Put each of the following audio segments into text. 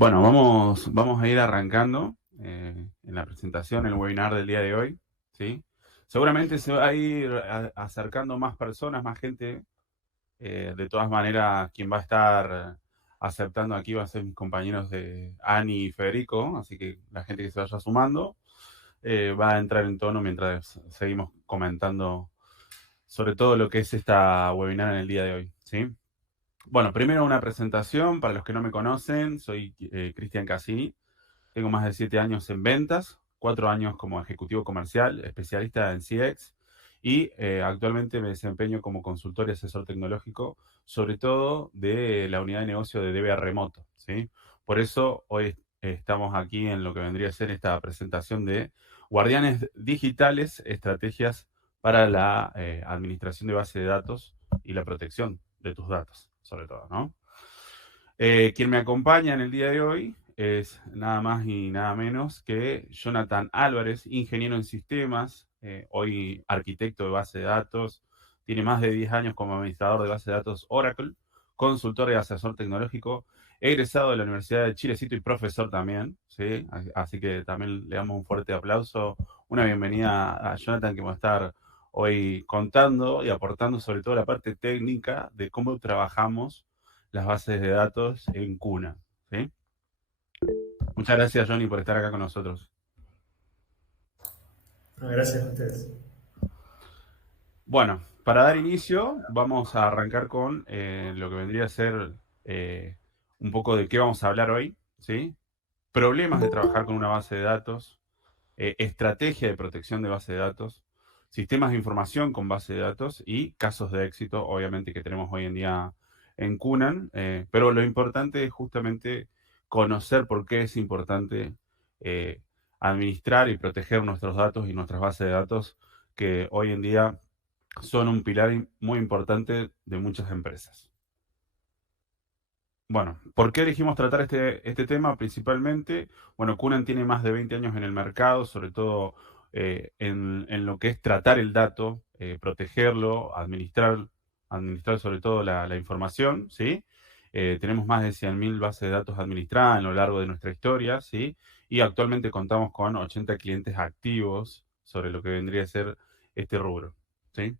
Bueno, vamos a ir arrancando en la presentación, el webinar del día de hoy, ¿sí? Seguramente se va a ir acercando más personas, más gente. De todas maneras, quien va a estar aceptando aquí va a ser mis compañeros de Ani y Federico, así que la gente que se vaya sumando va a entrar en tono mientras seguimos comentando sobre todo lo que es esta webinar en el día de hoy, ¿sí? Bueno, primero una presentación para los que no me conocen. Soy Cristian Cassini. Tengo más de 7 años en ventas, 4 años como ejecutivo comercial, especialista en CX y actualmente me desempeño como consultor y asesor tecnológico, sobre todo de la unidad de negocio de DBA remoto, ¿sí? Por eso hoy estamos aquí en lo que vendría a ser esta presentación de Guardianes Digitales, estrategias para la administración de base de datos y la protección de tus datos, sobre todo, ¿no? Quien me acompaña en el día de hoy es nada más y nada menos que Jonathan Álvarez, ingeniero en sistemas, hoy arquitecto de base de datos, tiene más de 10 años como administrador de base de datos Oracle, consultor y asesor tecnológico, egresado de la Universidad de Chilecito y profesor también, ¿sí? Así que también le damos un fuerte aplauso, una bienvenida a Jonathan que va a estar hoy contando y aportando sobre todo la parte técnica de cómo trabajamos las bases de datos en Cuna, ¿sí? Muchas gracias, Johnny, por estar acá con nosotros. No, gracias a ustedes. Bueno, para dar inicio, vamos a arrancar con lo que vendría a ser eh, un poco de qué vamos a hablar hoy, ¿sí? Problemas de trabajar con una base de datos, estrategia de protección de base de datos, sistemas de información con base de datos y casos de éxito, obviamente, que tenemos hoy en día en Cunan. Pero lo importante es justamente conocer por qué es importante eh, administrar y proteger nuestros datos y nuestras bases de datos, que hoy en día son un pilar muy importante de muchas empresas. Bueno, ¿por qué elegimos tratar este tema principalmente? Bueno, Cunan tiene más de 20 años en el mercado, sobre todo en lo que es tratar el dato, protegerlo, administrar sobre todo la información, ¿sí? Tenemos más de 100.000 bases de datos administradas a lo largo de nuestra historia, ¿sí? Y actualmente contamos con 80 clientes activos sobre lo que vendría a ser este rubro, ¿sí?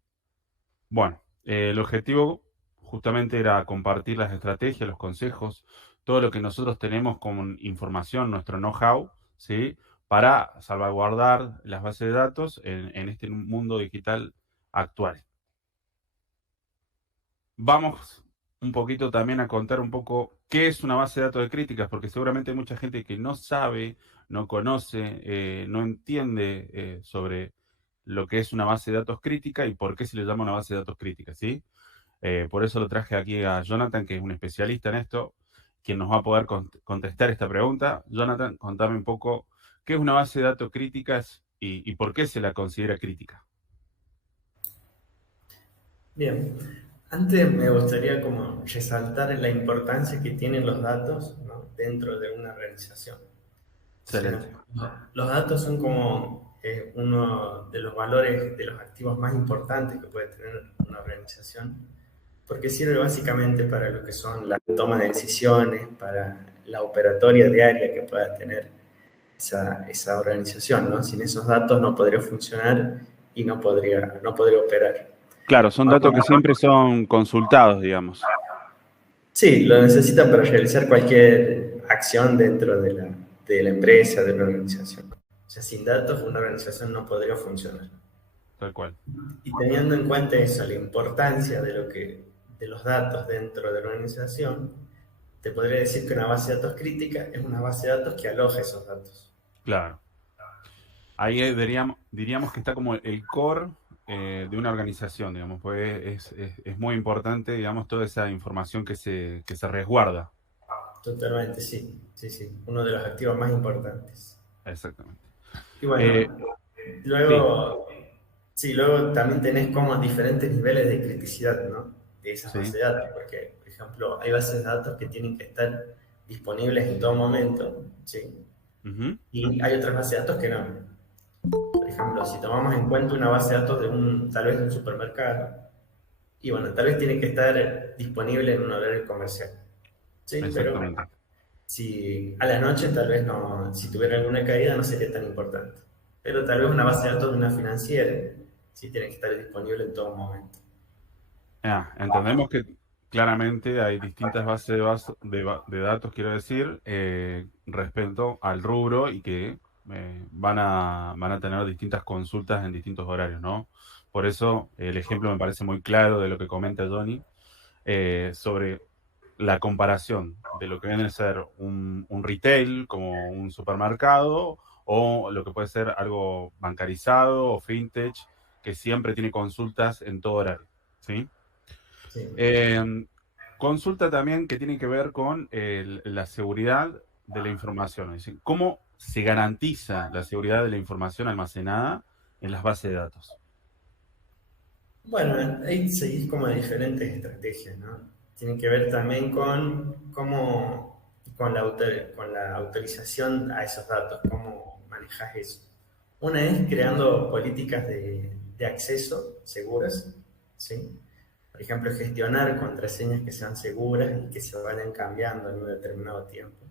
Bueno, el objetivo justamente era compartir las estrategias, los consejos, todo lo que nosotros tenemos como información, nuestro know-how, ¿sí? Para salvaguardar las bases de datos en este mundo digital actual. Vamos un poquito también a contar un poco qué es una base de datos de críticas, porque seguramente hay mucha gente que no sabe, no conoce, no entiende sobre lo que es una base de datos crítica y por qué se le llama una base de datos crítica, ¿sí? Por eso lo traje aquí a Jonathan, que es un especialista en esto, quien nos va a poder contestar esta pregunta. Jonathan, contame un poco qué es una base de datos críticas y por qué se la considera crítica. Bien, antes me gustaría como resaltar la importancia que tienen los datos, ¿no?, dentro de una organización. O sea, Excelente. los datos son como uno de los valores, de los activos más importantes que puede tener una organización, porque sirve básicamente para lo que son la toma de decisiones, para la operatoria diaria que pueda tener esa organización, ¿no? Sin esos datos no podría funcionar y no podría operar. Claro, son datos que siempre son consultados, digamos. Sí, lo necesitan para realizar cualquier acción dentro de la empresa, de la organización. O sea, sin datos una organización no podría funcionar. Tal cual. Y teniendo en cuenta eso, la importancia de los datos dentro de la organización, te podría decir que una base de datos crítica es una base de datos que aloja esos datos. Claro. Ahí diríamos que está como el core de una organización, digamos, pues es muy importante, digamos, toda esa información que se resguarda. Totalmente, sí, sí, sí, uno de los activos más importantes. Exactamente. Y Eh, bueno, sí, luego, sí, luego también tenés como diferentes niveles de criticidad, ¿no?, de esas bases sí. de datos, porque, por ejemplo, hay bases de datos que tienen que estar disponibles en todo momento, ¿sí? Ujú. Y hay otras bases de datos que no. Por ejemplo, si tomamos en cuenta una base de datos tal vez de un supermercado, y bueno, tal vez tiene que estar disponible en un horario comercial, ¿sí? Pero Exactamente. Si a la noche tal vez no, si tuviera alguna caída no sería tan importante. Pero tal vez una base de datos de una financiera sí tiene que estar disponible en todo momento. Entendemos que claramente hay distintas bases de datos, quiero decir, respecto al rubro y que van a tener distintas consultas en distintos horarios, ¿no? Por eso el ejemplo me parece muy claro de lo que comenta Johnny sobre la comparación de lo que viene a ser un retail como un supermercado o lo que puede ser algo bancarizado o fintech que siempre tiene consultas en todo horario, ¿sí? Sí. Eh, Consulta también que tiene que ver con la seguridad de la información, es decir, cómo se garantiza la seguridad de la información almacenada en las bases de datos. Bueno, ahí seguís como diferentes estrategias, ¿no? Tienen que ver también con cómo, con la autorización a esos datos, cómo manejas eso. Una es creando políticas de acceso seguras, ¿sí? Por ejemplo, gestionar contraseñas que sean seguras y que se vayan cambiando en un determinado tiempo.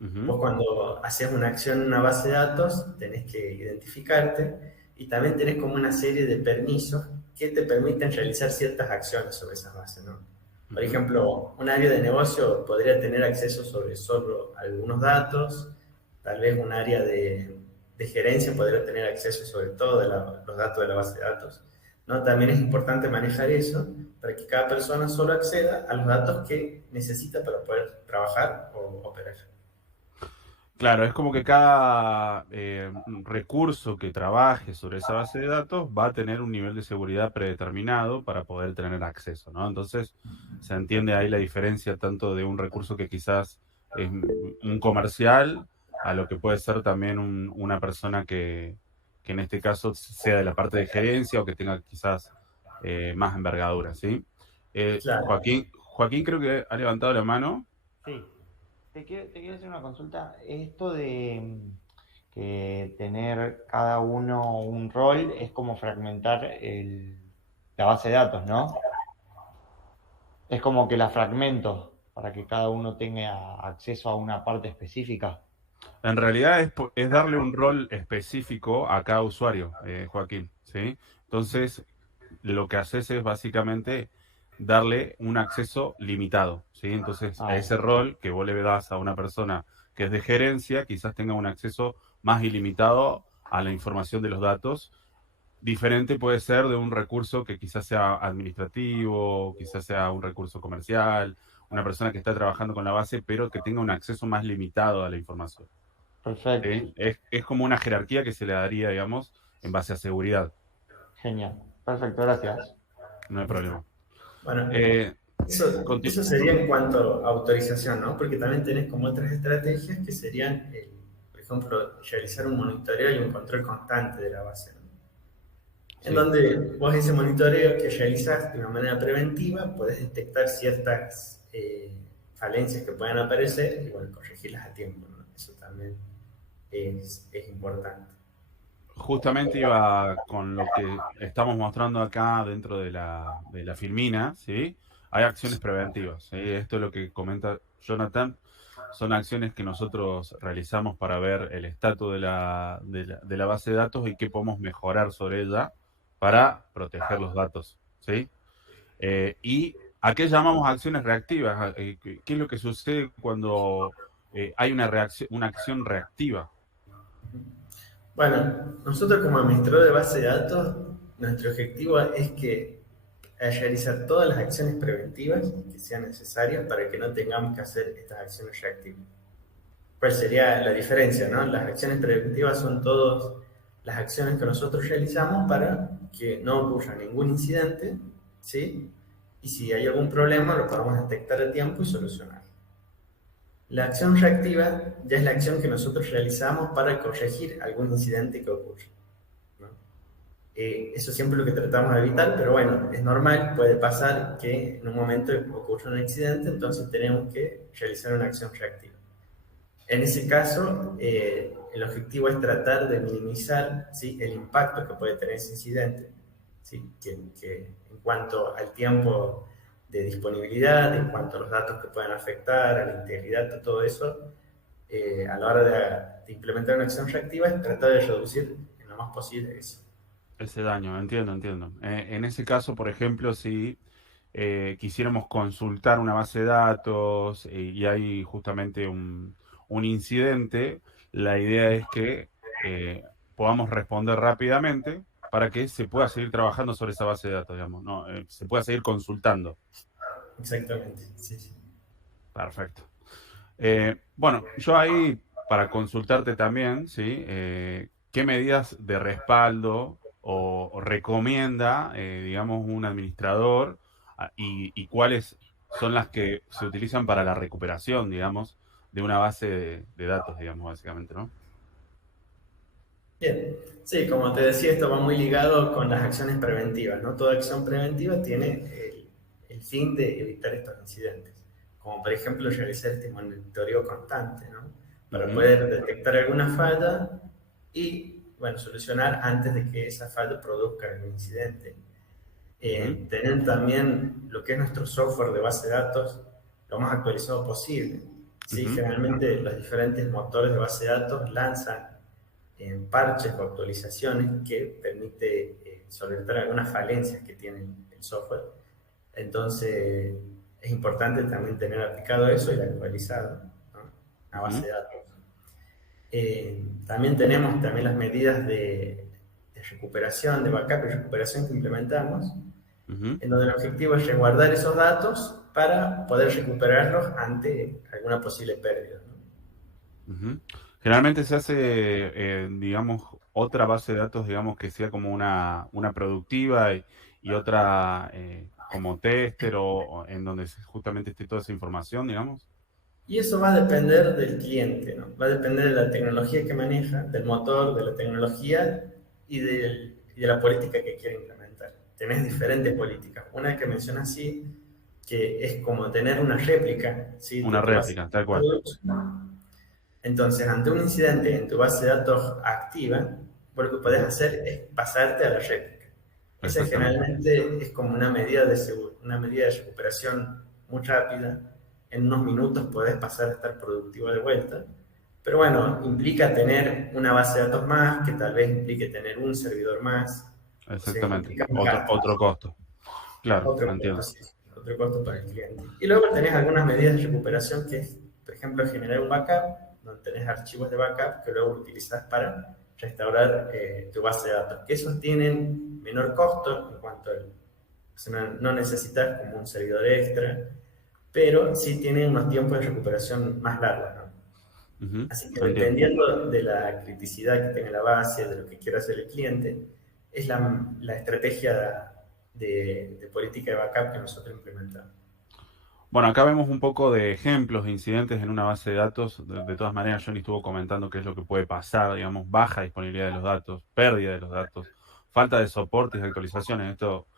Ujú, Vos cuando haces una acción en una base de datos, tenés que identificarte y también tenés como una serie de permisos que te permiten realizar ciertas acciones sobre esas bases, ¿no? Por ujú. ejemplo, un área de negocio podría tener acceso sobre solo algunos datos, tal vez un área de gerencia podría tener acceso sobre todos los datos de la base de datos, ¿no? También es importante manejar eso para que cada persona solo acceda a los datos que necesita para poder trabajar o operar. Claro, es como que cada recurso que trabaje sobre esa base de datos va a tener un nivel de seguridad predeterminado para poder tener acceso, ¿no? Entonces, se entiende ahí la diferencia tanto de un recurso que quizás es un comercial a lo que puede ser también una persona que en este caso sea de la parte de gerencia o que tenga quizás más envergadura, ¿sí? Claro. Joaquín creo que ha levantado la mano. Sí, te quiero hacer una consulta. Esto de que tener cada uno un rol es como fragmentar la base de datos, ¿no? Es como que la fragmento para que cada uno tenga acceso a una parte específica. En realidad es darle un rol específico a cada usuario, Joaquín, ¿sí? Entonces, lo que haces es básicamente darle un acceso limitado, ¿sí? Entonces, a Ah, ese rol que vos le das a una persona que es de gerencia, quizás tenga un acceso más ilimitado a la información de los datos. Diferente puede ser de un recurso que quizás sea administrativo, quizás sea un recurso comercial, una persona que está trabajando con la base, pero que tenga un acceso más limitado a la información. perfecto. ¿Sí? Es como una jerarquía que se le daría, digamos, en base a seguridad. Genial. Perfecto, gracias. No hay problema. Bueno, Eh, eso sería en cuanto a autorización, ¿no? Porque también tenés como otras estrategias que serían, por ejemplo, realizar un monitoreo y un control constante de la base, ¿no? En sí. donde vos ese monitoreo que realizás de una manera preventiva, podés detectar ciertas falencias que puedan aparecer y, bueno, corregirlas a tiempo, ¿no? Eso también es importante. Justamente iba con lo que estamos mostrando acá dentro de la Filmina, ¿sí? Hay acciones preventivas, ¿sí? Esto es lo que comenta Jonathan. Son acciones que nosotros realizamos para ver el estatus de la base de datos y qué podemos mejorar sobre ella para proteger los datos, ¿sí? ¿Y a qué llamamos acciones reactivas? ¿Qué es lo que sucede cuando hay una acción reactiva? Bueno, nosotros como administrador de base de datos, nuestro objetivo es que realizar todas las acciones preventivas que sean necesarias para que no tengamos que hacer estas acciones reactivas. ¿Cuál sería la diferencia, no? Las acciones preventivas son todas las acciones que nosotros realizamos para que no ocurra ningún incidente, ¿sí? Y si hay algún problema, lo podamos detectar a tiempo y solucionar. La acción reactiva ya es la acción que nosotros realizamos para corregir algún incidente que ocurre, ¿no? Eso siempre es lo que tratamos de evitar, pero bueno, es normal, puede pasar que en un momento ocurra un accidente, entonces tenemos que realizar una acción reactiva. En ese caso, el objetivo es tratar de minimizar, ¿sí?, el impacto que puede tener ese incidente, ¿sí?, que en cuanto al tiempo de disponibilidad en cuanto a los datos que puedan afectar, a la integridad, a todo eso, a la hora de implementar una acción reactiva es tratar de reducir en lo más posible eso. Ese daño, entiendo. En ese caso, por ejemplo, si quisiéramos consultar una base de datos y hay justamente un incidente, la idea es que podamos responder rápidamente para que se pueda seguir trabajando sobre esa base de datos, digamos, ¿no? Se pueda seguir consultando. Exactamente, sí, sí. Perfecto. Bueno, yo ahí, para consultarte también, ¿sí? ¿Qué medidas de respaldo o recomienda, digamos, un administrador y cuáles son las que se utilizan para la recuperación, digamos, de una base de datos, digamos, básicamente, ¿no? Bien, sí, como te decía, esto va muy ligado con las acciones preventivas, ¿no? Toda acción preventiva tiene el fin de evitar estos incidentes, como por ejemplo realizar este monitoreo constante, ¿no? Para Ujú, poder detectar alguna falla y, bueno, solucionar antes de que esa falla produzca algún incidente. ujú, Tener también lo que es nuestro software de base de datos lo más actualizado posible. ¿Sí? ujú, Generalmente los diferentes motores de base de datos lanzan parches o actualizaciones que permite solventar algunas falencias que tiene el software. Entonces es importante también tener aplicado eso y actualizado, ¿no? Una base ujú, de datos. También tenemos también las medidas de recuperación, de backup y recuperación que implementamos, ujú, en donde el objetivo es resguardar esos datos para poder recuperarlos ante alguna posible pérdida, ¿no? ujú. Generalmente se hace, digamos, otra base de datos, digamos, que sea como una productiva y otra como tester o en donde justamente esté toda esa información, digamos. Y eso va a depender del cliente, ¿no? Va a depender de la tecnología que maneja, del motor, de la tecnología y de la política que quiere implementar. Tenés diferentes políticas. Una que menciona así, que es como tener una réplica, ¿sí? De Una tu base réplica, tal de cual. datos. Entonces, ante un incidente en tu base de datos activa, vos lo que podés Ujú, hacer es pasarte a la réplica. Esa exactamente. generalmente es como una medida de recuperación muy rápida. En unos minutos podés pasar a estar productivo de vuelta. Pero bueno, implica tener una base de datos más, que tal vez implique tener un servidor más. O sea, Exactamente. implica un Otro gasto. costo. Claro, Otro costo, entiendo. sí, otro costo para el cliente. Y luego tenés algunas medidas de recuperación que es, por ejemplo, generar un backup, donde tenés archivos de backup que luego utilizás para restaurar tu base de datos. Que esos tienen menor costo en cuanto al, o sea, no necesitas como un servidor extra, pero sí tienen unos tiempos de recuperación más largos, ¿no? Ujú, Así que entiendo. dependiendo de la criticidad que tenga la base, de lo que quiera hacer el cliente, es la estrategia de política de backup que nosotros implementamos. Bueno, acá vemos un poco de ejemplos de incidentes en una base de datos. De todas maneras, Johnny estuvo comentando qué es lo que puede pasar, digamos, baja disponibilidad de los datos, pérdida de los datos, falta de soportes y actualizaciones. Esto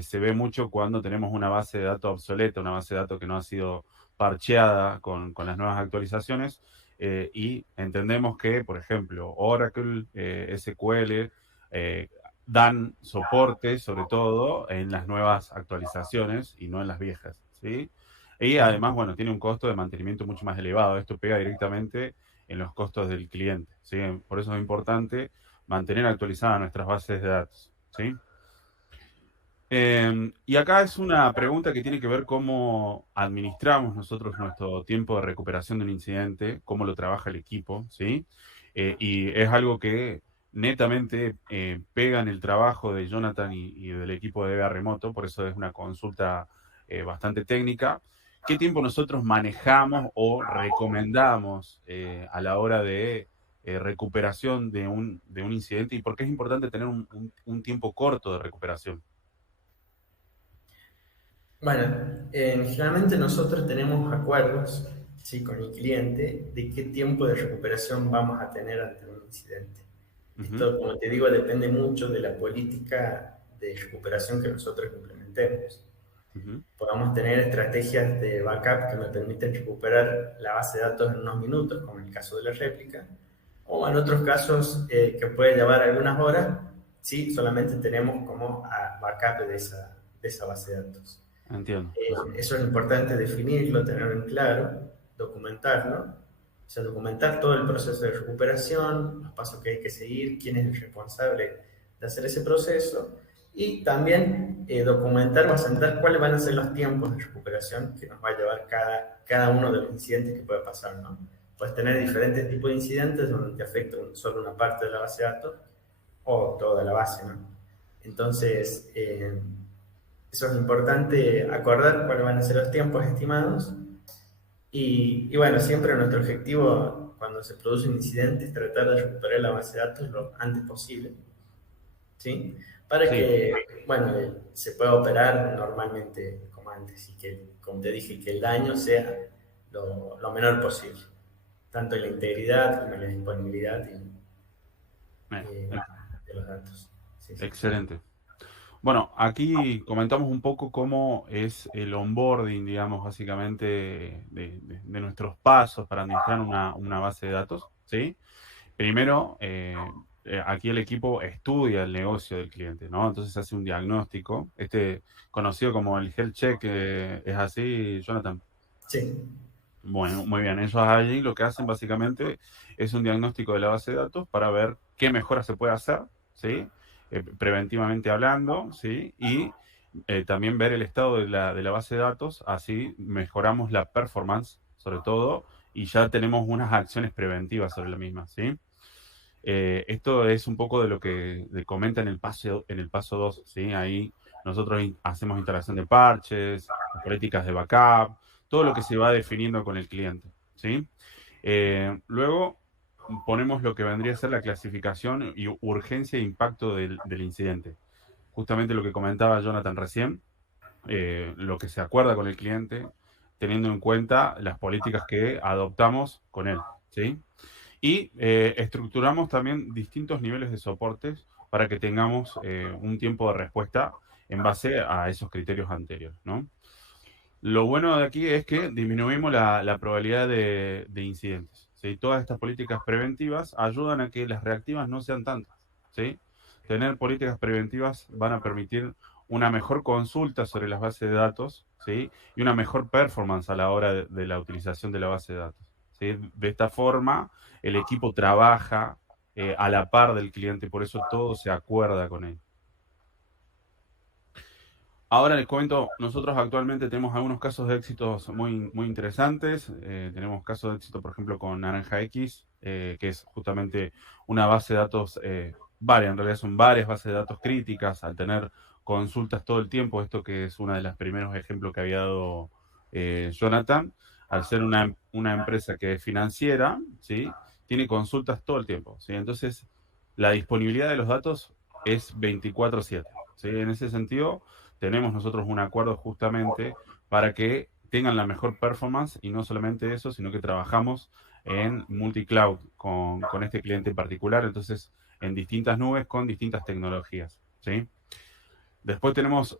se ve mucho cuando tenemos una base de datos obsoleta, una base de datos que no ha sido parcheada con las nuevas actualizaciones. Y entendemos que, por ejemplo, Oracle, SQL, eh, dan soporte sobre todo en las nuevas actualizaciones y no en las viejas, ¿sí? Y además, bueno, tiene un costo de mantenimiento mucho más elevado. Esto pega directamente en los costos del cliente, ¿sí? Por eso es importante mantener actualizadas nuestras bases de datos, ¿sí? Y acá es una pregunta que tiene que ver cómo administramos nosotros nuestro tiempo de recuperación de un incidente, cómo lo trabaja el equipo, ¿sí? Y es algo que netamente pega en el trabajo de Jonathan y del equipo de DBA Remoto, por eso es una consulta bastante técnica. ¿Qué tiempo nosotros manejamos o recomendamos a la hora de recuperación de un incidente y por qué es importante tener un tiempo corto de recuperación? Bueno, generalmente nosotros tenemos acuerdos, ¿sí? Con el cliente de qué tiempo de recuperación vamos a tener ante un incidente. Ujú, Esto, como te digo, depende mucho de la política de recuperación que nosotros implementemos. ujú. Podamos tener estrategias de backup que me permiten recuperar la base de datos en unos minutos, como en el caso de la réplica, o en otros casos que puede llevar algunas horas, si solamente tenemos como backup de esa base de datos. entiendo. Ujú. Eso es importante definirlo, tenerlo en claro, documentarlo, o sea, documentar todo el proceso de recuperación, los pasos que hay que seguir, quién es el responsable de hacer ese proceso y también documentar o asentar cuáles van a ser los tiempos de recuperación que nos va a llevar cada uno de los incidentes que puede pasar, ¿no? Puedes tener diferentes tipos de incidentes donde te afecta solo una parte de la base de datos o toda la base, ¿no? Entonces, eso es importante acordar cuáles van a ser los tiempos estimados y bueno, siempre nuestro objetivo cuando se produce un incidente es tratar de recuperar la base de datos lo antes posible, ¿sí? Para Sí, que, bueno, se pueda operar normalmente como antes y que, como te dije, que el daño sea lo menor posible, tanto en la integridad como en la disponibilidad eh, de los datos. Sí, sí. excelente. Bueno, aquí comentamos un poco cómo es el onboarding, digamos, básicamente de nuestros pasos para administrar una base de datos, ¿sí? Primero, aquí el equipo estudia el negocio del cliente, ¿no? Entonces hace un diagnóstico, conocido como el health check, ¿es así, Jonathan? Sí. Bueno, muy bien. Ellos allí lo que hacen básicamente es un diagnóstico de la base de datos para ver qué mejoras se puede hacer, ¿sí? Preventivamente hablando, ¿sí? Y también ver el estado de la base de datos, así mejoramos la performance, sobre todo, y ya tenemos unas acciones preventivas sobre la misma, ¿sí? Esto es un poco de lo que comenta en el paso 2, ¿sí? Ahí nosotros hacemos instalación de parches, políticas de backup, todo lo que se va definiendo con el cliente, ¿sí? Luego ponemos lo que vendría a ser la clasificación y urgencia e impacto del incidente. Justamente lo que comentaba Jonathan recién, lo que se acuerda con el cliente, teniendo en cuenta las políticas que adoptamos con él, ¿sí? Y estructuramos también distintos niveles de soportes para que tengamos un tiempo de respuesta en base a esos criterios anteriores, ¿no? Lo bueno de aquí es que disminuimos la probabilidad de incidentes, ¿sí? Todas estas políticas preventivas ayudan a que las reactivas no sean tantas, ¿sí? Tener políticas preventivas van a permitir una mejor consulta sobre las bases de datos, ¿sí? Y una mejor performance a la hora de la utilización de la base de datos, ¿sí? De esta forma, el equipo trabaja a la par del cliente, por eso todo se acuerda con él. Ahora les comento, nosotros actualmente tenemos algunos casos de éxitos muy, muy interesantes. Tenemos casos de éxito, por ejemplo, con Naranja X, que es justamente una base de datos, varias, en realidad son varias bases de datos críticas, al tener consultas todo el tiempo, esto que es uno de los primeros ejemplos que había dado Jonathan, al ser una empresa que es financiera, ¿sí? Tiene consultas todo el tiempo, ¿sí? Entonces, la disponibilidad de los datos es 24/7, ¿sí? En ese sentido tenemos nosotros un acuerdo justamente para que tengan la mejor performance y no solamente eso, sino que trabajamos en multi-cloud con este cliente en particular, entonces en distintas nubes con distintas tecnologías, ¿sí? Después tenemos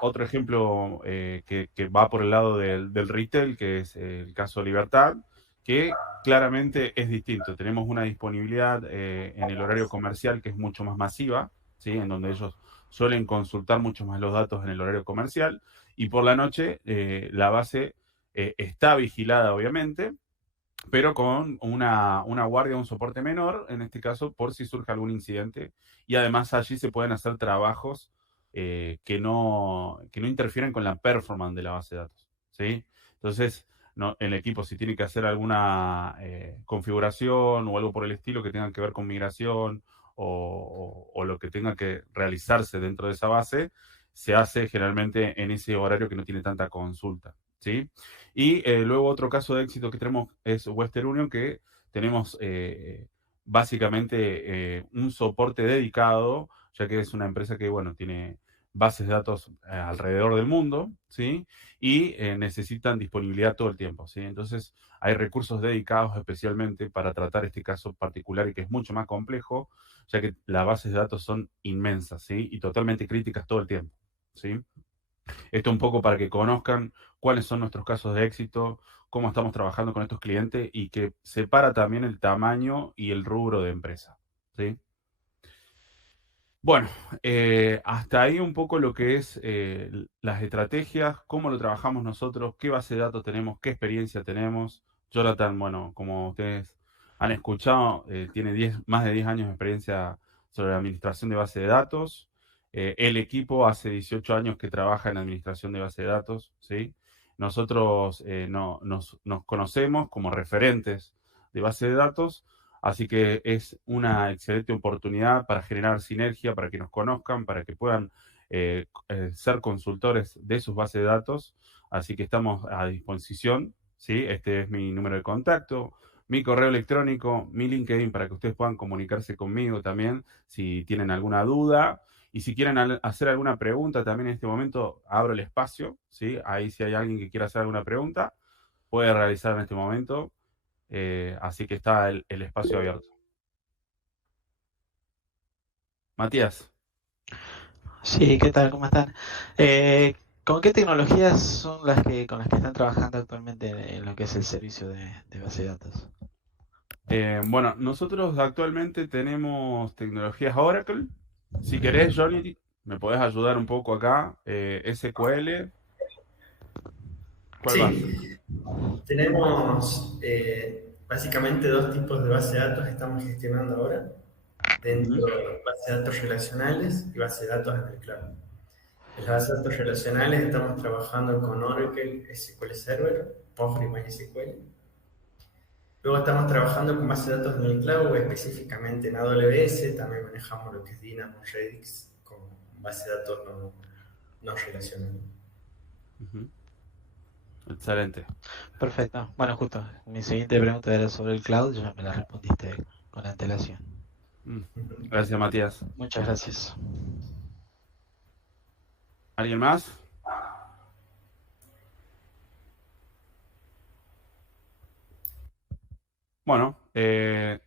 otro ejemplo que va por el lado del retail, que es el caso Libertad, que claramente es distinto. Tenemos una disponibilidad en el horario comercial que es mucho más masiva, ¿sí? En donde ellos suelen consultar mucho más los datos en el horario comercial, y por la noche la base está vigilada, obviamente, pero con una guardia, un soporte menor, en este caso, por si surge algún incidente. Y además allí se pueden hacer trabajos que no interfieren con la performance de la base de datos, ¿sí? Entonces, no, el equipo si tiene que hacer alguna configuración o algo por el estilo que tenga que ver con migración o lo que tenga que realizarse dentro de esa base, se hace generalmente en ese horario que no tiene tanta consulta, ¿sí? Y luego otro caso de éxito que tenemos es Western Union, que tenemos básicamente un soporte dedicado, ya que es una empresa que, bueno, tiene bases de datos alrededor del mundo, ¿sí? Y necesitan disponibilidad todo el tiempo, ¿sí? Entonces hay recursos dedicados especialmente para tratar este caso particular y que es mucho más complejo, ya que las bases de datos son inmensas, ¿sí? Y totalmente críticas todo el tiempo, ¿sí? Esto un poco para que conozcan cuáles son nuestros casos de éxito, cómo estamos trabajando con estos clientes y que separa también el tamaño y el rubro de empresa, ¿sí? Bueno, hasta ahí un poco lo que es las estrategias, cómo lo trabajamos nosotros, qué base de datos tenemos, qué experiencia tenemos. Jonathan, bueno, como ustedes han escuchado, tiene más de 10 años de experiencia sobre la administración de base de datos. El equipo hace 18 años que trabaja en administración de base de datos, ¿sí? Nosotros nos conocemos como referentes de base de datos. Así que es una excelente oportunidad para generar sinergia, para que nos conozcan, para que puedan ser consultores de sus bases de datos. Así que estamos a disposición, ¿sí? Este es mi número de contacto, mi correo electrónico, mi LinkedIn, para que ustedes puedan comunicarse conmigo también si tienen alguna duda. Y si quieren hacer alguna pregunta también en este momento, abro el espacio, ¿sí? Ahí si hay alguien que quiera hacer alguna pregunta, puede realizar en este momento. Así que está el espacio abierto. Matías, Sí, ¿qué tal? ¿Cómo están? Eh, ¿Con qué tecnologías son con las que están trabajando actualmente en lo que es el servicio de base de datos? bueno, nosotros actualmente tenemos tecnologías Oracle. Si querés, Johnny, me podés ayudar un poco acá. SQL, ¿cuál vas? Sí, tenemos básicamente dos tipos de base de datos que estamos gestionando ahora, Ujú, dentro de base de datos relacionales y base de datos en el cloud. En las bases de datos relacionales estamos trabajando con Oracle SQL Server, Postgre y MySQL. Luego estamos trabajando con bases de datos en el cloud, específicamente en AWS. También manejamos lo que es Dynamo, Redis, con base de datos no relacional. ujú. Excelente. Perfecto. Bueno, justo, mi siguiente pregunta era sobre el cloud, ya me la respondiste con antelación. Mm, Gracias, Matías. Muchas gracias. ¿Alguien más? Bueno, les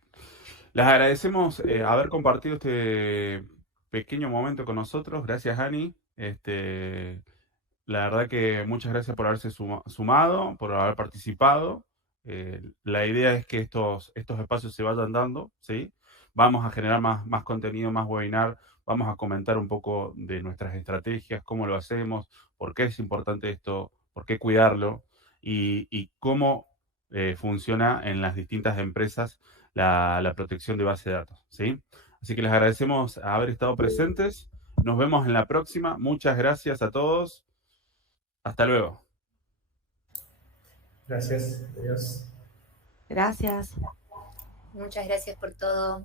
agradecemos haber compartido este pequeño momento con nosotros. Gracias, Ani. La verdad que muchas gracias por haberse sumado, por haber participado. La idea es que estos espacios se vayan dando, ¿sí? Vamos a generar más contenido, más webinar, vamos a comentar un poco de nuestras estrategias, cómo lo hacemos, por qué es importante esto, por qué cuidarlo y cómo funciona en las distintas empresas la protección de base de datos, ¿sí? Así que les agradecemos haber estado presentes. Nos vemos en la próxima. Muchas gracias a todos. Hasta luego. Gracias, adiós. Gracias. Muchas gracias por todo.